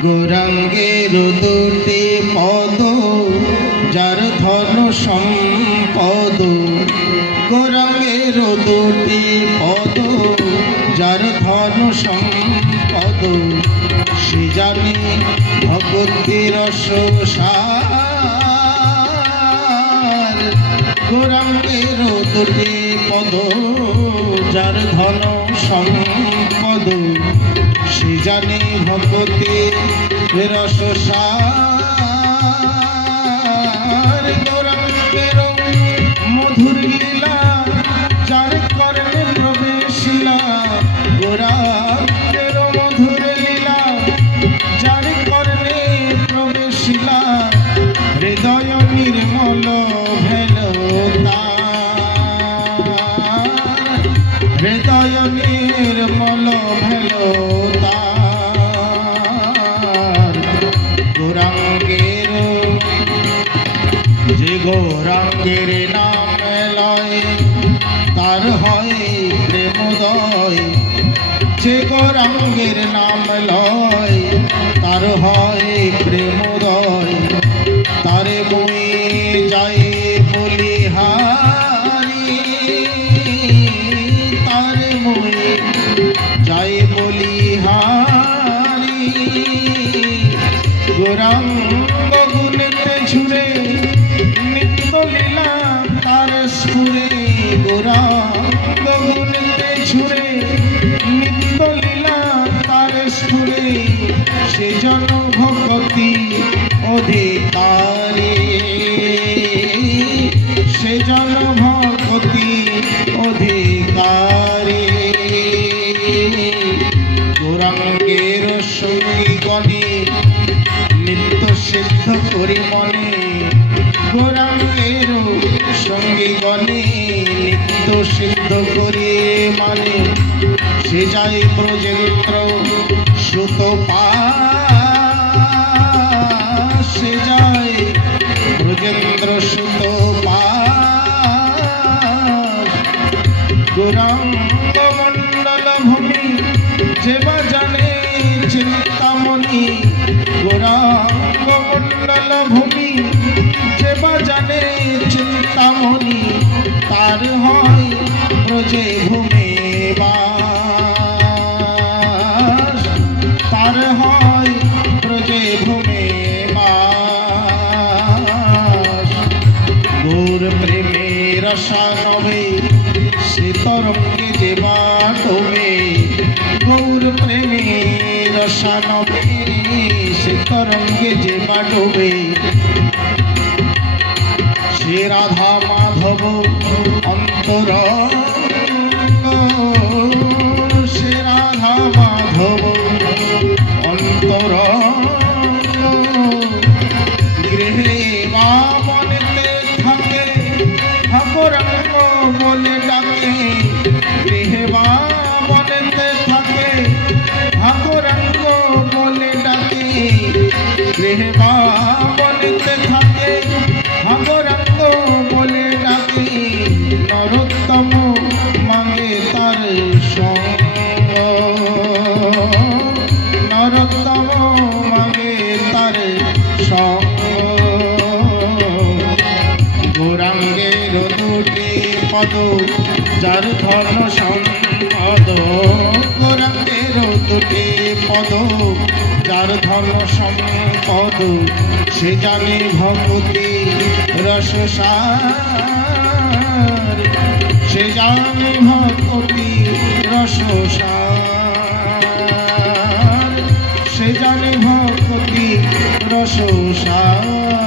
গৌরাঙ্গের দুটি পদ যার ধন সম্পদ, গৌরাঙ্গের দুটি পদ যার ধন সম্পদ, সে জানে ভক্তির রসসার। গৌরাঙ্গের দুটি পদ যার ধন সম্পদ, সে জানে ভক্তির রসসার। গৌরাঙ্গের মধুর লীলা যার কর্ণে প্রবেশিলা, গৌরাঙ্গের মধুর লীলা যার কর্ণে প্রবেশিলা, হৃদয় নির্মল ভেল তার, হৃদয় নির্মল ভেল তার। গৌরাঙ্গের যে গৌরাঙ্গের নাম লয় তার হয় প্রেমোদয়, যে গৌরাঙ্গের নাম লয় তার হয় প্রেমোদয়। তারে মুই যাই বলিহারি, তারে মুই যাই বলিহারি। গৌরাঙ্গ গুণেতে ঝুরে নিত্য লীলা তার স্ফুরে, গৌরাঙ্গ গুণেতে ঝুরে নিত্য লীলা তার স্ফুরে। সে জন ভক্তি অধিকারী, সে জন ভক্তি অধিকারী। গৌরাঙ্গের সঙ্গী গণে নিত্য সিদ্ধ করি মনে, গৌরাঙ্গের সঙ্গী গণে নিত্য সিদ্ধ করি মানে। সে যায় ব্রজেন্দ্র সুত পাশ, সে যায় ব্রজেন্দ্র সুত পাশ। গৌরাঙ্গ মণ্ডল ভূমি যে বা জানে চিন্তামণি, গৌরাঙ্গ মণ্ডল ভূমি যে বা জানে চিন্তামণি, তার হয় ব্রজে ভূমে বাস, তার হয় ব্রজে ভূমে বাস। গৌর প্রেমের রসানবে সে তরঙ্গে যে বাটবে, গৌর প্রেমের রসানবে সে তরঙ্গে যে বাটবে। সে রাধা মাধব অন্তরঙ্গ, সে রাধা মাধব অন্তরঙ্গ। গৃহে বা বনেতে থাকে ঠাকুরাঙ্গ বলে ডাকে, গৃহে বা বনেতে থাকে ঠাকুরাঙ্গ বলে ডাকে, গৃহে বা বনেতে থাকে ঠাকুরাঙ্গ বলে ডাকে। নরোত্তম মাগে তার সঙ্গ, নরোত্তম মাগে তার সঙ্গ। গৌরাঙ্গের দুটি পদ যার ধন সম্পদ, গৌরাঙ্গের দুটি পদ যার ধন সম্পদ, সে জানে ভক্তি রসসার, সে জানে ভক্তি রসসার, সে জানে ভক্তি রসসার।